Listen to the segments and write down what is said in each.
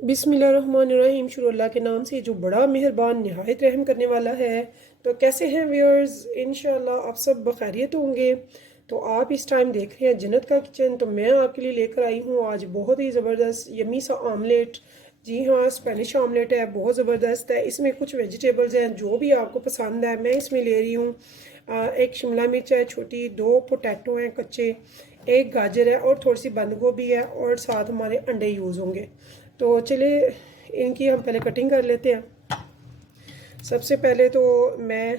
बिस्मिल्लाहिर्रहमानिर्रहीम। शुरू अल्लाह के नाम से जो बड़ा मेहरबान नहायत रहम करने वाला है। तो कैसे हैं व्यूअर्स, इंशाल्लाह आप सब बखैरियत होंगे। तो आप इस टाइम देख रहे हैं जन्नत का किचन। तो मैं आपके लिए लेकर आई हूँ आज बहुत ही ज़बरदस्त यमी सा ऑमलेट। जी हाँ, स्पेनिश ऑमलेट है, बहुत ज़बरदस्त है। इसमें कुछ वेजिटेबल्स हैं जो भी आपको पसंद है मैं इसमें ले रही हूँ। एक शिमला मिर्च है छोटी, 2 पोटैटो हैं कच्चे, एक गाजर है और थोड़ी सी बंद गोभी है और साथ हमारे अंडे यूज़ होंगे। तो चलिए इनकी हम पहले कटिंग कर लेते हैं। सबसे पहले तो मैं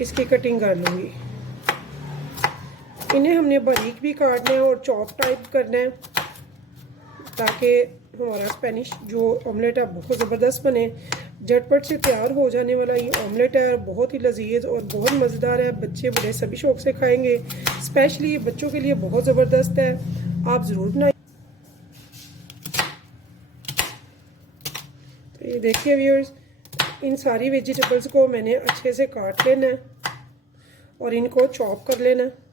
इसकी कटिंग कर लूँगी। इन्हें हमने बारीक भी काटना है और चॉप टाइप करना है ताकि हमारा स्पेनिश जो ऑमलेट है बहुत ज़बरदस्त बने। झटपट से तैयार हो जाने वाला ये ऑमलेट है, बहुत ही लजीज और बहुत मज़ेदार है। बच्चे बड़े सभी शौक से खाएंगे, स्पेशली ये बच्चों के लिए बहुत ज़बरदस्त है। आप ज़रूर बनाइए। तो ये देखिए व्यूअर्स, इन सारी वेजिटेबल्स को मैंने अच्छे से काट लेना है और इनको चॉप कर लेना है।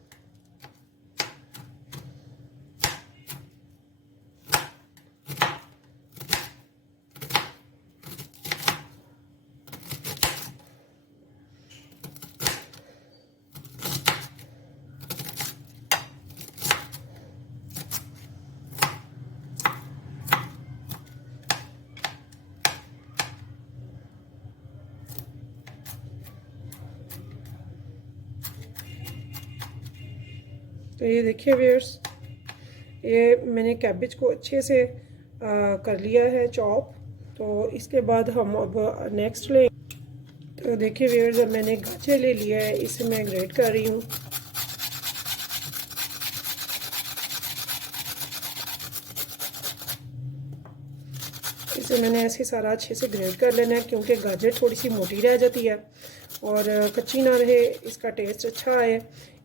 तो ये देखिए व्यूअर्स, ये मैंने कैबेज को अच्छे से कर लिया है चॉप। तो इसके बाद हम अब नेक्स्ट ले। तो देखिए व्यूअर्स, अब मैंने गाजर ले लिया है, इसे मैं ग्रेट कर रही हूँ। इसे मैंने ऐसे सारा अच्छे से ग्रेट कर लेना है क्योंकि गाजर थोड़ी सी मोटी रह जाती है और कच्ची ना रहे, इसका टेस्ट अच्छा आए,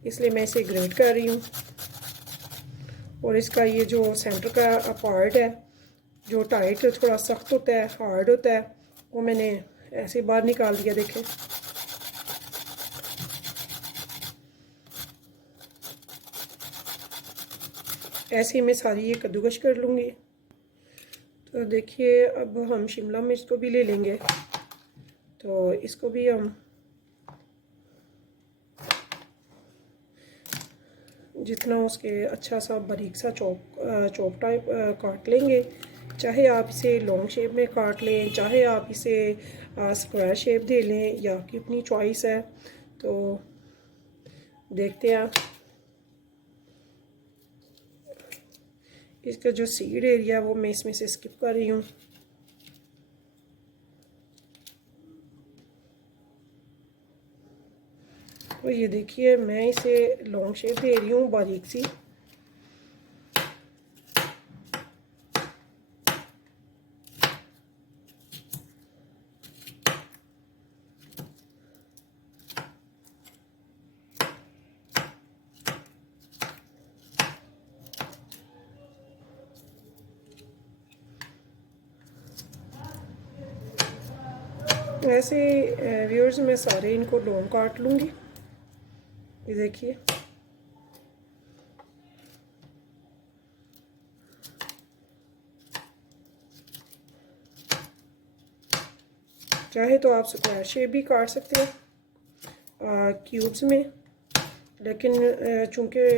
इसलिए मैं इसे ग्रेट कर रही हूँ। और इसका ये जो सेंटर का पार्ट है जो टाइट थोड़ा सख्त होता है, हार्ड होता है, वो मैंने ऐसे बाहर निकाल दिया। देखें, ऐसे ही मैं सारी ये कद्दूकश कर लूँगी। तो देखिए अब हम शिमला मिर्च को भी ले लेंगे। तो इसको भी हम जितना उसके अच्छा सा बारीक सा चॉप टाइप काट लेंगे। चाहे आप इसे लॉन्ग शेप में काट लें, चाहे आप इसे स्क्वायर शेप दे लें, या आपकी अपनी चॉइस है। तो देखते हैं, इसका जो सीड एरिया है वो मैं इसमें से स्किप कर रही हूँ। तो ये देखिए मैं इसे लॉन्ग शेप दे रही हूँ बारीक सी। ऐसे व्यूअर्स मैं सारे इनको लॉन्ग काट लूँगी। ये देखिए, चाहे तो आप स्क्वायर शेप भी काट सकते हैं क्यूब्स में, लेकिन चूँकि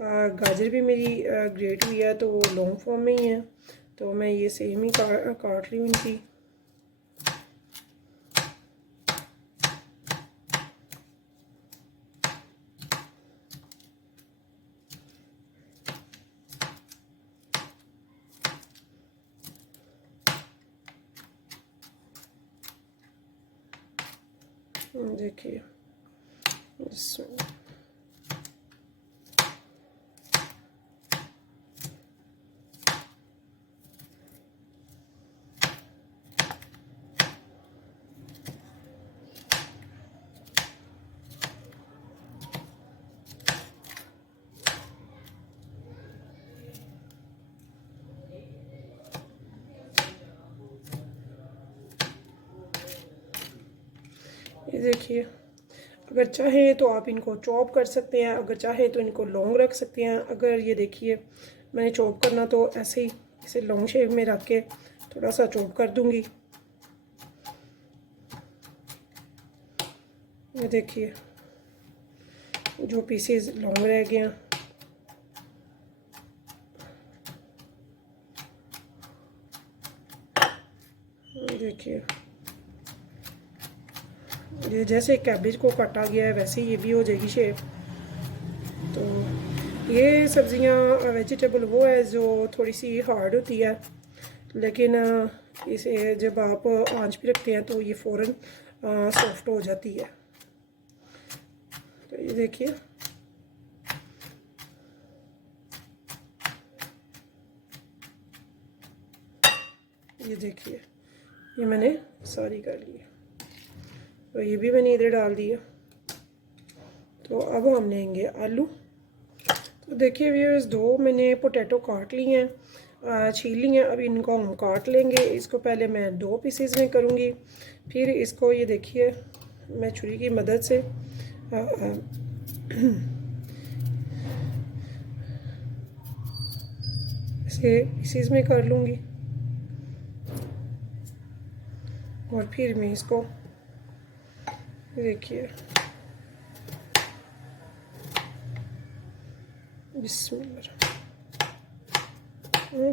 गाजर भी मेरी ग्रेट हुई है तो वो लॉन्ग फॉर्म में ही है, तो मैं ये सेम ही काट रही हूँ इनकी। देखिए ये देखिए, अगर चाहें तो आप इनको चॉप कर सकते हैं, अगर चाहें तो इनको लॉन्ग रख सकते हैं। अगर ये देखिए मैंने चॉप करना तो ऐसे ही इसे लॉन्ग शेप में रख के थोड़ा सा चॉप कर दूंगी। ये देखिए जो पीसेस लॉन्ग रह गए हैं, देखिए ये जैसे कैबेज को काटा गया है वैसे ये भी हो जाएगी शेप। तो ये सब्ज़ियाँ वेजिटेबल वो है जो थोड़ी सी हार्ड होती है, लेकिन इसे जब आप आंच पे रखते हैं तो ये फ़ौरन सॉफ्ट हो जाती है। तो ये देखिए ये मैंने सारी कर ली। तो ये भी मैंने इधर डाल दिया। तो अब हम लेंगे आलू। तो देखिए व्यूअर्स, दो मैंने पोटैटो काट लिए हैं, छील लिए हैं। अब इनको हम काट लेंगे। इसको पहले मैं दो पीसेस में करूँगी, फिर इसको ये देखिए मैं छुरी की मदद से इसे पीसेस में कर लूँगी और फिर मैं इसको देखिए बिस्मिल्लाह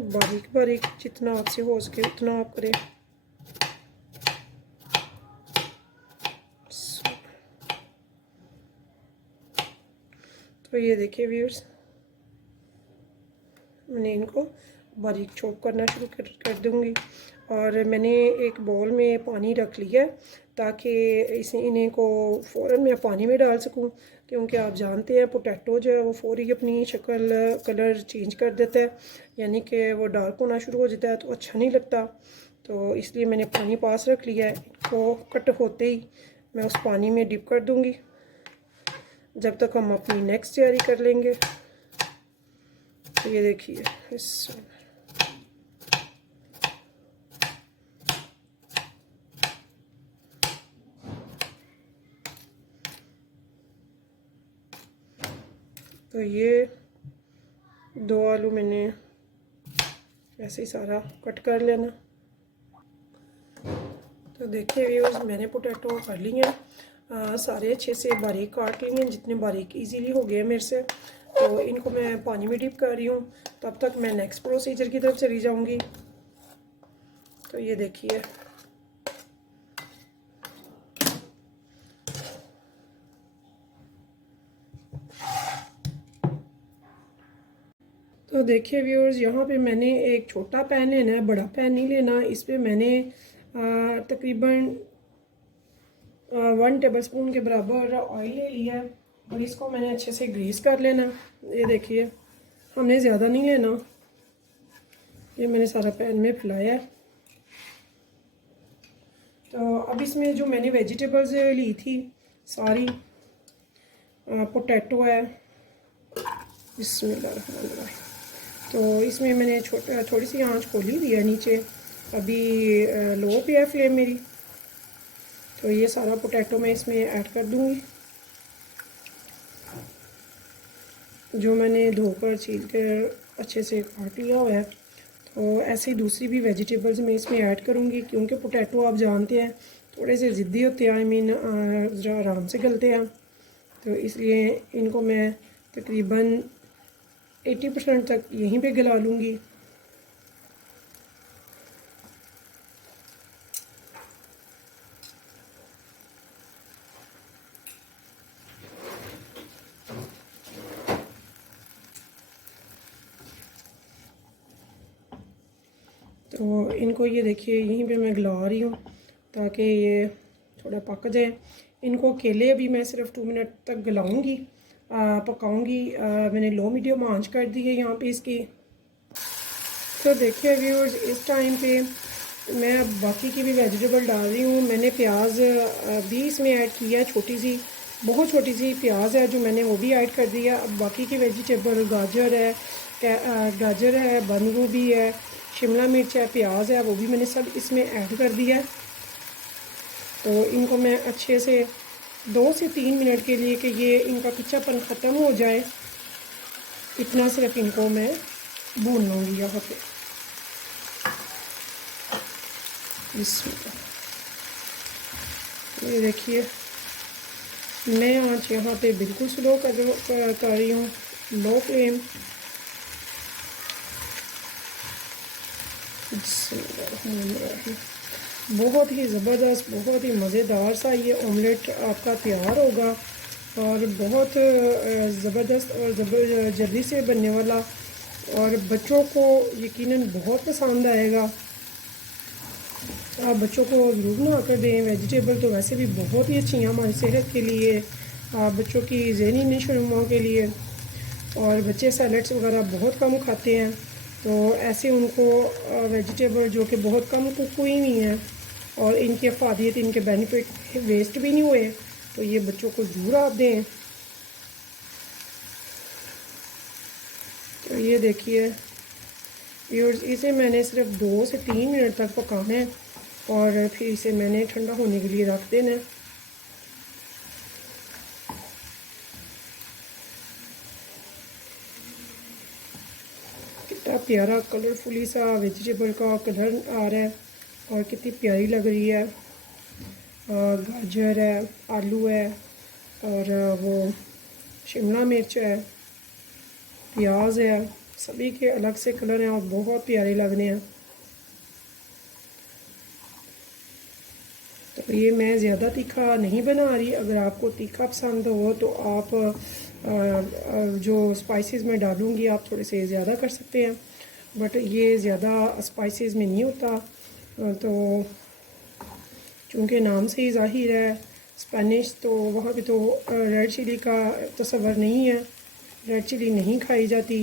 बारीक बारीक जितना आपसे हो सके उतना आप करें। तो ये देखिए व्यूअर्स, मैंने इनको बारीक चॉप करना शुरू कर दूँगी। और मैंने एक बाउल में पानी रख लिया है ताकि इन्हें को फ़ौरन मैं पानी में डाल सकूं, क्योंकि आप जानते हैं पोटैटो जो है वो फौरी अपनी शक्ल कलर चेंज कर देता है, यानी कि वो डार्क होना शुरू हो जाता है तो अच्छा नहीं लगता। तो इसलिए मैंने पानी पास रख लिया है। इनको कट होते ही मैं उस पानी में डिप कर दूँगी जब तक हम अपनी नेक्स्ट तैयारी कर लेंगे। तो ये देखिए इस तो ये दो आलू मैंने ऐसे ही सारा कट कर लेना। तो देखिए व्यूअर्स, मैंने पोटैटो कर लिए हैं, सारे अच्छे से बारीक काट लिए हैं, जितने बारीक इजीली हो गए मेरे से। तो इनको मैं पानी में डिप कर रही हूँ, तब तक मैं नेक्स्ट प्रोसीजर की तरफ चली जाऊँगी। तो ये देखिए तो देखिए व्यूअर्स, यहाँ पे मैंने एक छोटा पैन लेना है, बड़ा पैन नहीं लेना। इस पे मैंने तकरीबन 1 टेबलस्पून के बराबर ऑयल ले लिया है और इसको मैंने अच्छे से ग्रीस कर लेना। ये देखिए हमने ज़्यादा नहीं लेना। ये मैंने सारा पैन में फैलाया है। तो अब इसमें जो मैंने वेजिटेबल्स ली थी सारी, पोटैटो है, बिस्मिल्लाह। तो इसमें मैंने थोड़ी सी आंच खोली दी है नीचे, अभी लो पे है फ्लेम मेरी। तो ये सारा पोटैटो मैं इसमें ऐड कर दूंगी, जो मैंने धोकर छील कर अच्छे से काट लिया हुआ है। तो ऐसे ही दूसरी भी वेजिटेबल्स मैं इसमें ऐड करूंगी, क्योंकि पोटैटो आप जानते हैं थोड़े से ज़िद्दी होते हैं, आई मीन ज़रा आराम से गलते हैं। तो इसलिए इनको मैं तकरीबन 80% तक यहीं पे गला लूँगी। तो इनको ये देखिए यहीं पे मैं गला रही हूँ ताकि ये थोड़ा पक जाए। इनको अकेले अभी मैं सिर्फ 2 मिनट तक गलाऊँगी, पकाऊँगी। मैंने लो मीडियम आंच कर दी है यहाँ पे इसकी। तो देखिए व्यूअर्स, इस टाइम पे मैं अब बाकी की भी वेजिटेबल डाल रही हूँ। मैंने प्याज भी इसमें ऐड किया है, छोटी सी, बहुत छोटी सी प्याज है जो मैंने वो भी ऐड कर दिया। अब बाकी की वेजिटेबल गाजर है, बंद गोभी है, शिमला मिर्च है, प्याज है, वो भी मैंने सब इसमें ऐड कर दिया है। तो इनको मैं अच्छे से 2 से 3 मिनट के लिए कि ये इनका कच्चापन ख़त्म हो जाए, इतना सिर्फ इनको मैं भून लूँगी यहाँ पे। ये देखिए मैं आँच यहाँ पे बिल्कुल स्लो कर रही हूँ, लो फ्लेम। बहुत ही ज़बरदस्त, बहुत ही मज़ेदार सा ये ऑमलेट आपका तैयार होगा और बहुत ज़बरदस्त और जल्दी से बनने वाला, और बच्चों को यकीनन बहुत पसंद आएगा। आप बच्चों को ज़रूर बना कर दें। वेजिटेबल तो वैसे भी बहुत ही अच्छी हैं हमारी सेहत के लिए, बच्चों की ज़हनी नशोनुमा के लिए। और बच्चे सैलड्स वगैरह बहुत कम खाते हैं, तो ऐसे उनको वेजिटेबल जो कि बहुत कम कुक हुई हुई हैं और इनकी अफादियत, इनके बेनिफिट वेस्ट भी नहीं हुए, तो ये बच्चों को ज़रूर आप दें। तो ये देखिए व्यूअर्स, इसे मैंने सिर्फ 2 से 3 मिनट तक पकाना है और फिर इसे मैंने ठंडा होने के लिए रख देना है। कितना प्यारा कलरफुली सा वेजिटेबल का कलर आ रहा है और कितनी प्यारी लग रही है। गाजर है, आलू है और वो शिमला मिर्च है, प्याज है, सभी के अलग से कलर हैं और बहुत प्यारे लग रहे हैं। तो ये मैं ज़्यादा तीखा नहीं बना रही। अगर आपको तीखा पसंद हो तो आप जो स्पाइसेस मैं डालूँगी आप थोड़े से ज़्यादा कर सकते हैं, बट ये ज़्यादा स्पाइसेस में नहीं होता। तो चूँकि नाम से ही ज़ाहिर है स्पेनिश, तो वहाँ पे तो रेड चिली का तस्वर नहीं है, रेड चिली नहीं खाई जाती,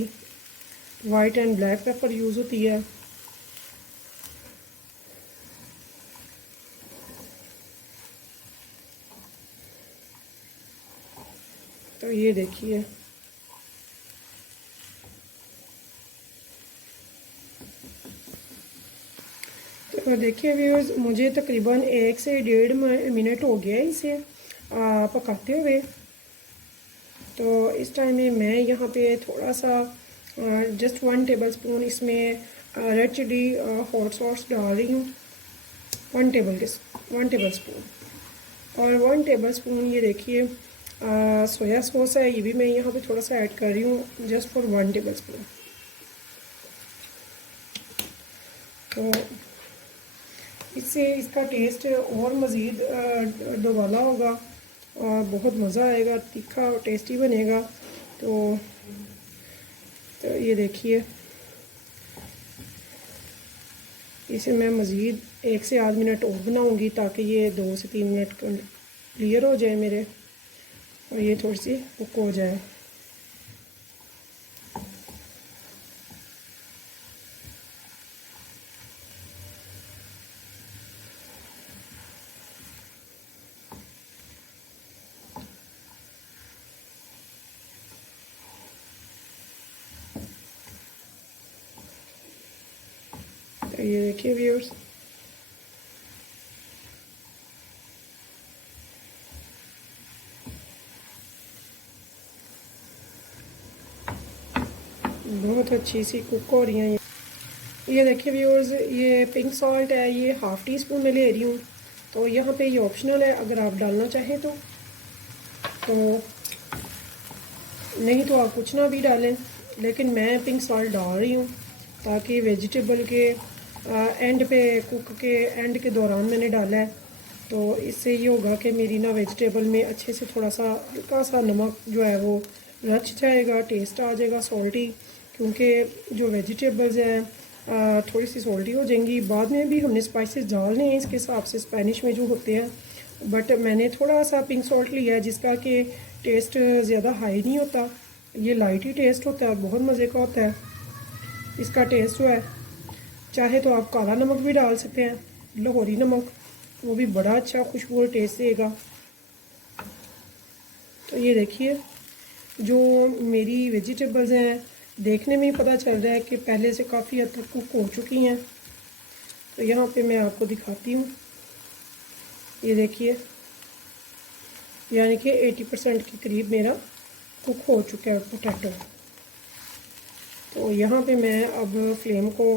white and black pepper use होती है। तो ये देखिए तो देखिए व्यूअर्स, मुझे तकरीबन 1 से 1.5 मिनट हो गया इसे पकाते हुए। तो इस टाइम में मैं यहाँ पे थोड़ा सा जस्ट 1 टेबलस्पून इसमें रेड चिली हॉट सॉस डाल रही हूँ, 1 टेबलस्पून। और 1 टेबलस्पून ये देखिए सोया सॉस है, ये भी मैं यहाँ पे थोड़ा सा ऐड कर रही हूँ जस्ट फॉर 1 टेबलस्पून। तो इससे इसका टेस्ट और मज़ीद दोबाला होगा और बहुत मज़ा आएगा, तीखा और टेस्टी बनेगा। तो ये देखिए इसे मैं मज़ीद 1 से आध मिनट और बनाऊंगी ताकि ये 2 से 3 मिनट क्लियर हो जाए मेरे और ये थोड़ी सी कुक हो जाए। तो ये देखिए व्यूअर्स, बहुत अच्छी सी कुक हो रही हैं। ये देखिए व्यूअर्स, ये पिंक सॉल्ट है, ये हाफ़ टी स्पून में ले रही हूँ। तो यहाँ पे ये ऑप्शनल है, अगर आप डालना चाहें तो नहीं तो आप कुछ ना भी डालें, लेकिन मैं पिंक सॉल्ट डाल रही हूँ ताकि वेजिटेबल के एंड पे, कुक के एंड के दौरान मैंने डाला है, तो इससे ये होगा कि मेरी ना वेजिटेबल में अच्छे से थोड़ा सा हल्का सा नमक जो है वो रच जाएगा, टेस्ट आ जाएगा सॉल्टी, क्योंकि जो वेजिटेबल्स हैं थोड़ी सी सॉल्टी हो जाएंगी। बाद में भी हमने स्पाइसेस डालने हैं इसके हिसाब से, स्पेनिश में जो होते हैं, बट मैंने थोड़ा सा पिंक सॉल्ट लिया है जिसका कि टेस्ट ज़्यादा हाई नहीं होता, ये लाइट ही टेस्ट होता है, बहुत मज़े का होता है इसका टेस्ट जो है। चाहे तो आप काला नमक भी डाल सकते हैं, लाहौरी नमक, वो भी बड़ा अच्छा खुशबू और टेस्ट देगा। तो ये देखिए जो मेरी वेजिटेबल्स हैं देखने में ही पता चल रहा है कि पहले से काफ़ी हद तक कुक हो चुकी हैं। तो यहाँ पे मैं आपको दिखाती हूँ, ये देखिए यानी कि 80% के करीब मेरा कुक हो चुका है पोटैटो। तो यहाँ पे मैं अब फ्लेम को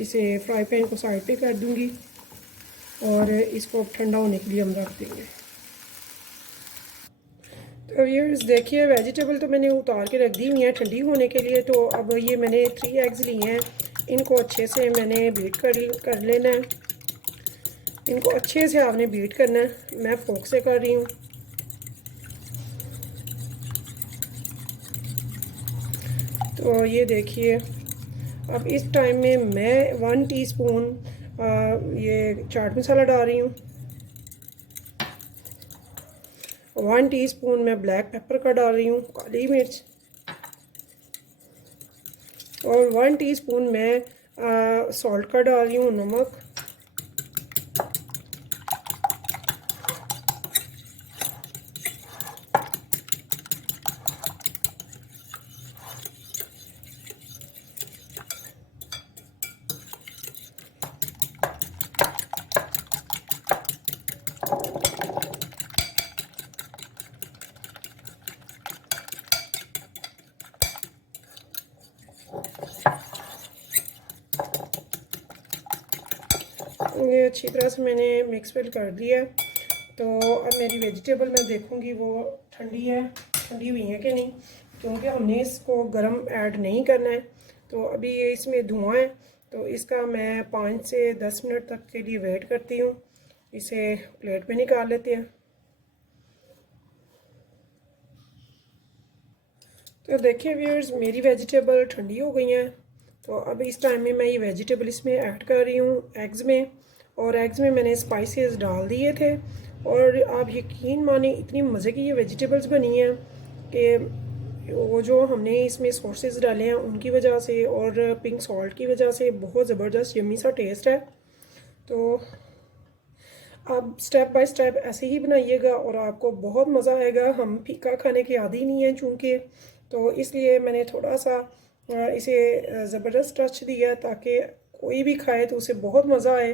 इसे फ्राई पैन को साइड पे कर दूँगी और इसको अब ठंडा होने के लिए हम रख देंगे। तो ये देखिए वेजिटेबल तो मैंने उतार के रख दी हुई है ठंडी होने के लिए। तो अब ये मैंने 3 एग्स लिए हैं, इनको अच्छे से मैंने बीट कर लेना है। इनको अच्छे से आपने बीट करना है। मैं फोक से कर रही हूँ। तो ये देखिए अब इस टाइम में मैं 1 टीस्पून ये चाट मसाला डाल रही हूँ। 1 टीस्पून मैं ब्लैक पेपर का डाल रही हूँ, काली मिर्च। और 1 टीस्पून मैं सॉल्ट का डाल रही हूँ, नमक। ये अच्छी तरह से मैंने मिक्स वेल कर दिया है। तो अब मेरी वेजिटेबल मैं देखूंगी वो ठंडी हुई है कि नहीं, क्योंकि हमने इसको गरम ऐड नहीं करना है। तो अभी ये इसमें धुआं है, तो इसका मैं 5 से 10 मिनट तक के लिए वेट करती हूँ। इसे प्लेट में निकाल लेते हैं। तो देखिए व्यूअर्स, मेरी वेजिटेबल ठंडी हो गई हैं। तो अब इस टाइम में मैं ये वेजिटेबल इसमें ऐड कर रही हूँ एग्ज़ में। और एग्ज़ में मैंने स्पाइसेस डाल दिए थे। और आप यकीन माने इतनी मज़े की ये वेजिटेबल्स बनी हैं कि वो जो हमने इसमें सॉसेस डाले हैं उनकी वजह से और पिंक सॉल्ट की वजह से बहुत ज़बरदस्त यम्मी सा टेस्ट है। तो आप स्टेप बाय स्टेप ऐसे ही बनाइएगा और आपको बहुत मज़ा आएगा। हम फीका खाने के आदी नहीं हैं चूँकि, तो इसलिए मैंने थोड़ा सा इसे ज़बरदस्त टच दिया ताकि कोई भी खाए तो उसे बहुत मज़ा आए।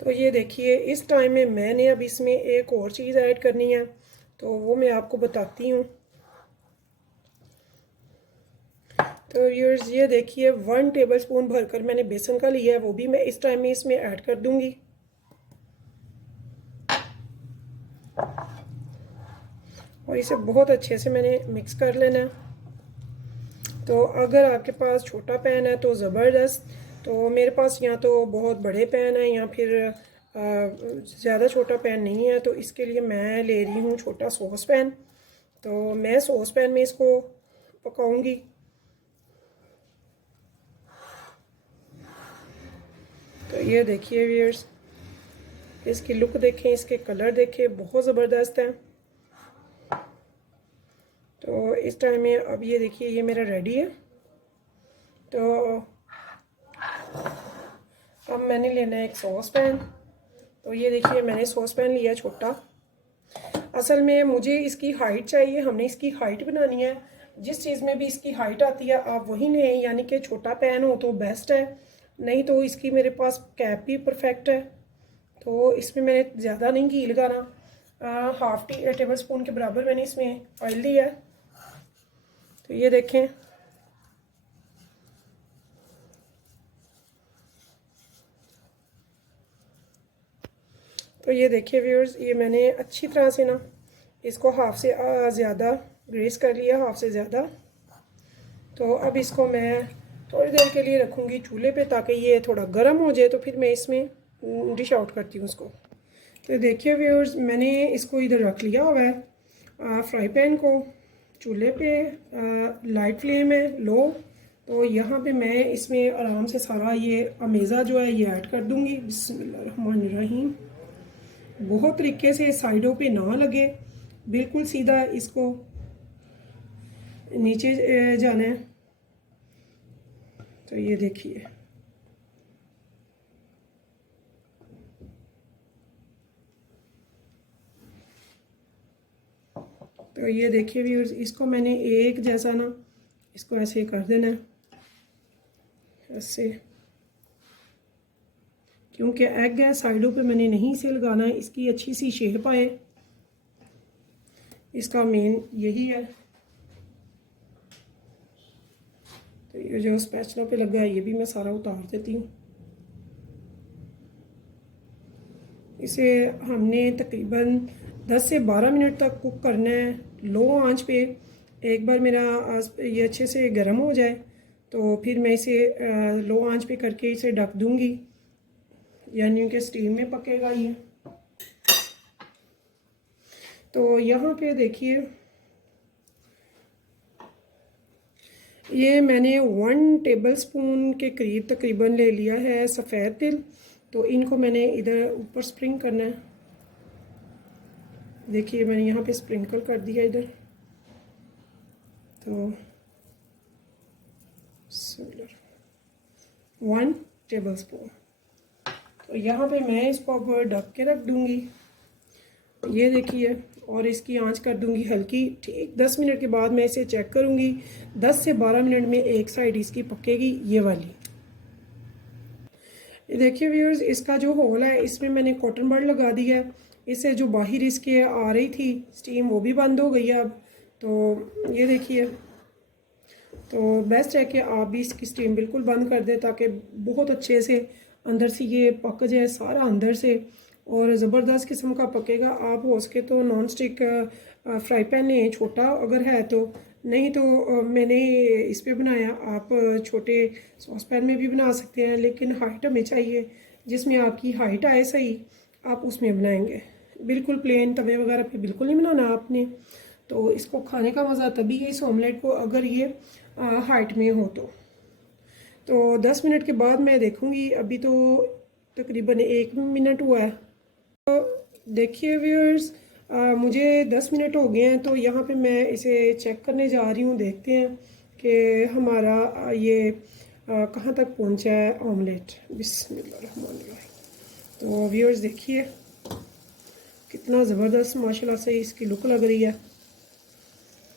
तो ये देखिए इस टाइम में मैंने अब इसमें एक और चीज़ ऐड करनी है, तो वो मैं आपको बताती हूँ। तो व्यूअर्स ये देखिए 1 टेबलस्पून भरकर मैंने बेसन का लिया है, वो भी मैं इस टाइम में इसमें ऐड कर दूँगी। और इसे बहुत अच्छे से मैंने मिक्स कर लेना है। तो अगर आपके पास छोटा पैन है तो ज़बरदस्त। तो मेरे पास या तो बहुत बड़े पैन है या फिर ज़्यादा छोटा पैन नहीं है, तो इसके लिए मैं ले रही हूँ छोटा सॉस पैन। तो मैं सॉस पैन में इसको पकाऊंगी। तो ये देखिए व्यूअर्स, इसकी लुक देखें, इसके कलर देखें, बहुत ज़बरदस्त है। तो इस टाइम में अब ये देखिए ये मेरा रेडी है। तो अब मैंने लेना है एक सॉस पैन। तो ये देखिए मैंने सॉस पैन लिया छोटा। असल में मुझे इसकी हाइट चाहिए, हमने इसकी हाइट बनानी है। जिस चीज़ में भी इसकी हाइट आती है आप वही लें, यानी कि छोटा पैन हो तो बेस्ट है, नहीं तो इसकी मेरे पास कैप भी परफेक्ट है। तो इसमें मैंने ज़्यादा नहीं घी लगाना, 1/2 टेबल स्पून के बराबर मैंने इसमें ऑयल दिया है। तो ये देखें, तो ये देखिए व्यूअर्स, ये मैंने अच्छी तरह से ना इसको हाफ से ज़्यादा ग्रेस कर लिया, हाफ से ज़्यादा। तो अब इसको मैं थोड़ी देर के लिए रखूँगी चूल्हे पे ताकि ये थोड़ा गर्म हो जाए, तो फिर मैं इसमें डिश आउट करती हूँ उसको। तो देखिए व्यूअर्स, मैंने इसको इधर रख लिया हुआ है फ्राई पैन को चूल्हे पे, लाइट फ्लेम है, लो। तो यहाँ पे मैं इसमें आराम से सारा ये अमेज़ा जो है ये ऐड कर दूँगी। बिस्मिल्लाहिर्रहमानिर्रहीम। बहुत तरीके से साइडों पे ना लगे, बिल्कुल सीधा इसको नीचे जाना है। तो ये देखिए, तो ये देखिए व्यूअर्स, इसको मैंने एक जैसा ना इसको ऐसे कर देना है, ऐसे क्योंकि एग है, साइडों पे मैंने नहीं इसे लगाना है, इसकी अच्छी सी शेप आए, इसका मेन यही है। तो ये जो स्पैचुला पे लगा है ये भी मैं सारा उतार देती हूँ। इसे हमने तकरीबन 10 से 12 मिनट तक कुक करना है लो आंच पे। एक बार मेरा ये अच्छे से गर्म हो जाए तो फिर मैं इसे लो आंच पे करके इसे ढक दूंगी, यानी कि स्टीम में पकेगा ये। तो यहाँ पे देखिए ये मैंने 1 टेबलस्पून के करीब तकरीबन ले लिया है सफ़ेद तिल। तो इनको मैंने इधर ऊपर स्प्रिंग करना है। देखिए मैंने यहाँ पे स्प्रिंकल कर दिया इधर। तो 1 टेबलस्पून। तो यहाँ पे मैं इसको अब ढक के रख दूँगी, ये देखिए, और इसकी आंच कर दूंगी हल्की। ठीक 10 मिनट के बाद मैं इसे चेक करूँगी। 10 से 12 मिनट में एक साइड इसकी पकेगी, ये वाली। ये देखिए व्यूअर्स, इसका जो होल है इसमें मैंने कॉटन बड लगा दिया है। इससे जो बाहर इसके आ रही थी स्टीम वो भी बंद हो गई है अब। तो ये देखिए, तो बेस्ट है कि आप भी इसकी स्टीम बिल्कुल बंद कर दें ताकि बहुत अच्छे से अंदर से ये पक जाए सारा अंदर से, और ज़बरदस्त किस्म का पकेगा। आप हो सके तो नॉन स्टिक फ्राई पैन लें, छोटा अगर है तो, नहीं तो मैंने इस पे बनाया। आप छोटे सॉस पैन में भी बना सकते हैं, लेकिन हाइट हमें चाहिए जिसमें आपकी हाइट आए सही, आप उसमें बनाएंगे। बिल्कुल प्लेन तवे वगैरह पे बिल्कुल नहीं बनाना आपने। तो इसको खाने का मज़ा तभी है इस ऑमलेट को अगर ये हाइट में हो तो 10 मिनट के बाद मैं देखूँगी। अभी तो तकरीबन 1 मिनट हुआ है। तो देखिए व्यूअर्स, मुझे 10 मिनट हो गए हैं। तो यहाँ पे मैं इसे चेक करने जा रही हूँ, देखते हैं कि हमारा ये कहाँ तक पहुँचा है ऑमलेट। बिस्मिल्लाहिर्रहमानिर्रहीम। तो व्यूअर्स देखिए कितना ज़बरदस्त माशाल्लाह से इसकी लुक लग रही है।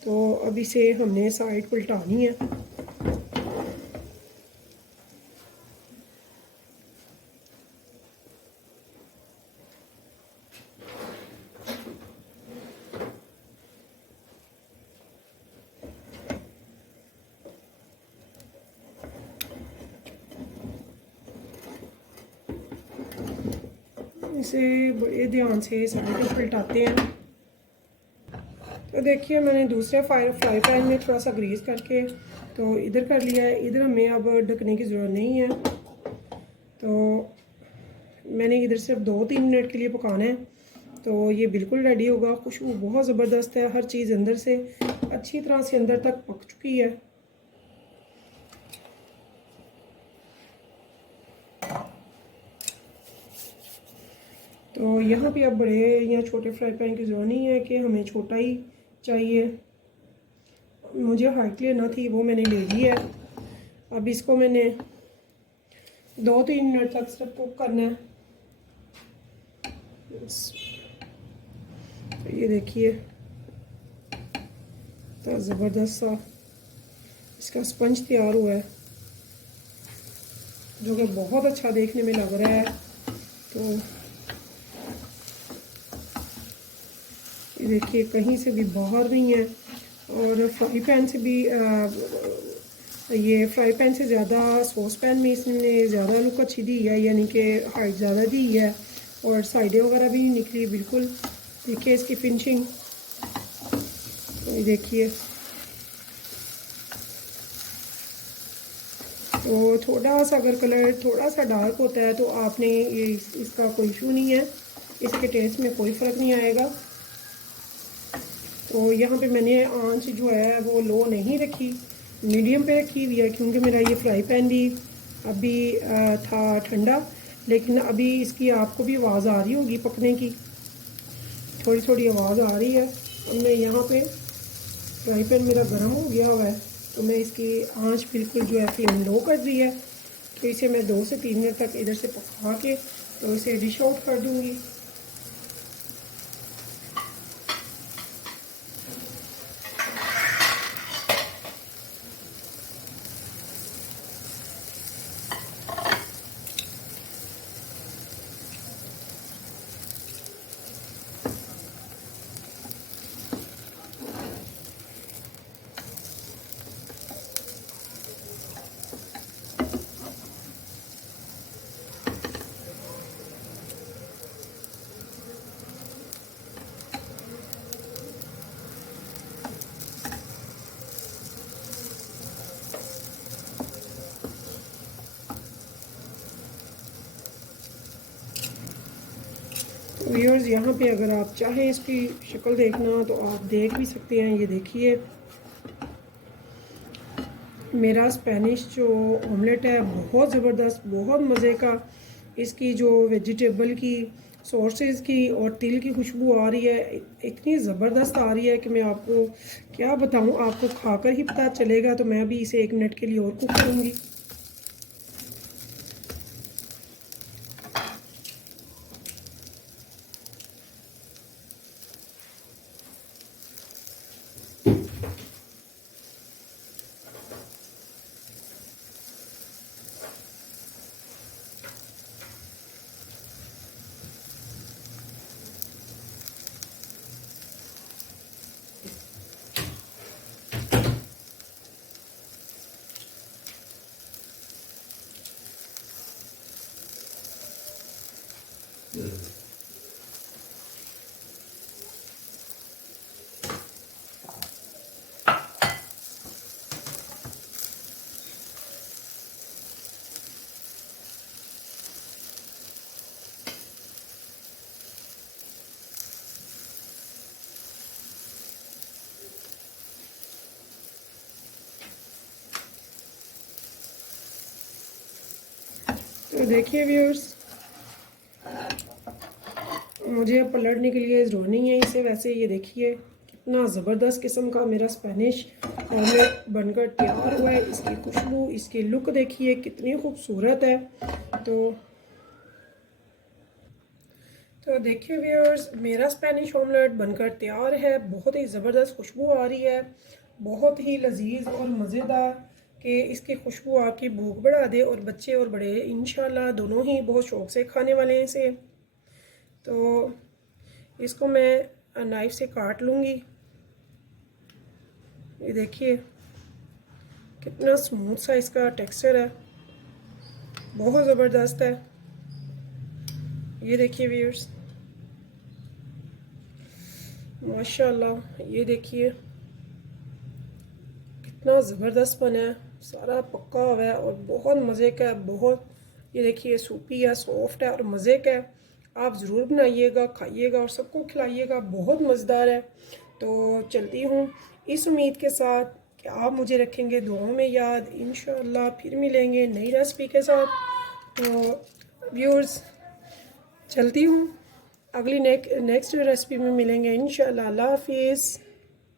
तो अब इसे हमने साइड पलटानी है। इसे बड़े ध्यान से साइड पे पलटाते हैं। तो देखिए मैंने दूसरे फ्राई पैन में थोड़ा सा ग्रीस करके तो इधर कर लिया है। इधर हमें अब ढकने की ज़रूरत नहीं है। तो मैंने इधर सिर्फ 2-3 मिनट के लिए पकाना है। तो ये बिल्कुल रेडी होगा। खुशबू बहुत ज़बरदस्त है, हर चीज़ अंदर से अच्छी तरह से अंदर तक पक चुकी है। तो यहाँ पे अब बड़े या छोटे फ्राई पैन की ज़रूरत नहीं है कि हमें छोटा ही चाहिए। मुझे हाइट लेना थी, वो मैंने ले ली है। अब इसको मैंने 2-3 मिनट तक सिर्फ कुक करना है। तो ये देखिए तो ज़बरदस्त सा इसका स्पंज तैयार हुआ है, जो कि बहुत अच्छा देखने में लग रहा है। तो ये देखिए कहीं से भी बाहर नहीं है, और फ्राई पैन से भी ये फ्राई पैन से ज़्यादा सॉस पैन में इसने ज़्यादा लुक अच्छी दी है, यानी कि हाइट ज़्यादा दी है, और साइडें वगैरह भी नहीं निकली बिल्कुल। देखिए इसकी फिनिशिंग, ये देखिए। तो थोड़ा सा अगर कलर थोड़ा सा डार्क होता है तो आपने ये इसका कोई इशू नहीं है, इसके टेस्ट में कोई फ़र्क नहीं आएगा। तो यहाँ पे मैंने आंच जो है वो लो नहीं रखी, मीडियम पे रखी हुई है, क्योंकि मेरा ये फ्राई पैन भी अभी था ठंडा। लेकिन अभी इसकी आपको भी आवाज़ आ रही होगी पकने की, थोड़ी थोड़ी आवाज़ आ रही है। अब मैं यहाँ पे फ्राई पैन मेरा गर्म हो गया हुआ है, तो मैं इसकी आंच बिल्कुल जो है फ्लेम लो कर दी है। तो इसे मैं 2 से 3 मिनट तक इधर से पका के तो इसे डिश आउट कर दूँगी। व्यूअर्स यहाँ पे अगर आप चाहें इसकी शक्ल देखना तो आप देख भी सकते हैं। ये देखिए मेरा स्पेनिश जो ऑमलेट है बहुत ज़बरदस्त, बहुत मज़े का। इसकी जो वेजिटेबल की सोर्सेज की और तिल की खुशबू आ रही है, इतनी ज़बरदस्त आ रही है कि मैं आपको क्या बताऊं, आपको खाकर ही पता चलेगा। तो मैं भी इसे 1 मिनट के लिए और कुक करूँगी। तो देखिए व्यूअर्स, मुझे अब पलटने के लिए ज़रूरत नहीं है इसे। वैसे ये देखिए कितना ज़बरदस्त किस्म का मेरा स्पेनिश ऑमलेट बनकर तैयार हुआ है। इसकी खुशबू, इसकी लुक देखिए कितनी खूबसूरत है। तो देखिए व्यूअर्स, मेरा स्पेनिश ऑमलेट बनकर तैयार है। बहुत ही ज़बरदस्त खुशबू आ रही है, बहुत ही लजीज और मज़ेदार, कि इसकी खुशबू आपकी भूख बढ़ा दे। और बच्चे और बड़े इंशाल्लाह दोनों ही बहुत शौक़ से खाने वाले हैं इसे। तो इसको मैं नाइफ़ से काट लूँगी। ये देखिए कितना स्मूथ सा इसका टेक्सचर है, बहुत ज़बरदस्त है। ये देखिए व्यूअर्स, माशाल्लाह, ये देखिए कितना ज़बरदस्त बना है, सारा पक्का हुआ है और बहुत मज़े का है। बहुत, ये देखिए सूपी है, सॉफ्ट है और मज़े का है। आप ज़रूर बनाइएगा, खाइएगा और सबको खिलाइएगा, बहुत मज़ेदार है। तो चलती हूँ इस उम्मीद के साथ कि आप मुझे रखेंगे दुआओं में याद। इंशाअल्लाह फिर मिलेंगे नई रेसिपी के साथ। तो व्यूअर्स, चलती हूँ, अगली नेक्स्ट रेसिपी में मिलेंगे इंशाअल्लाह। अल्लाह हाफिज़।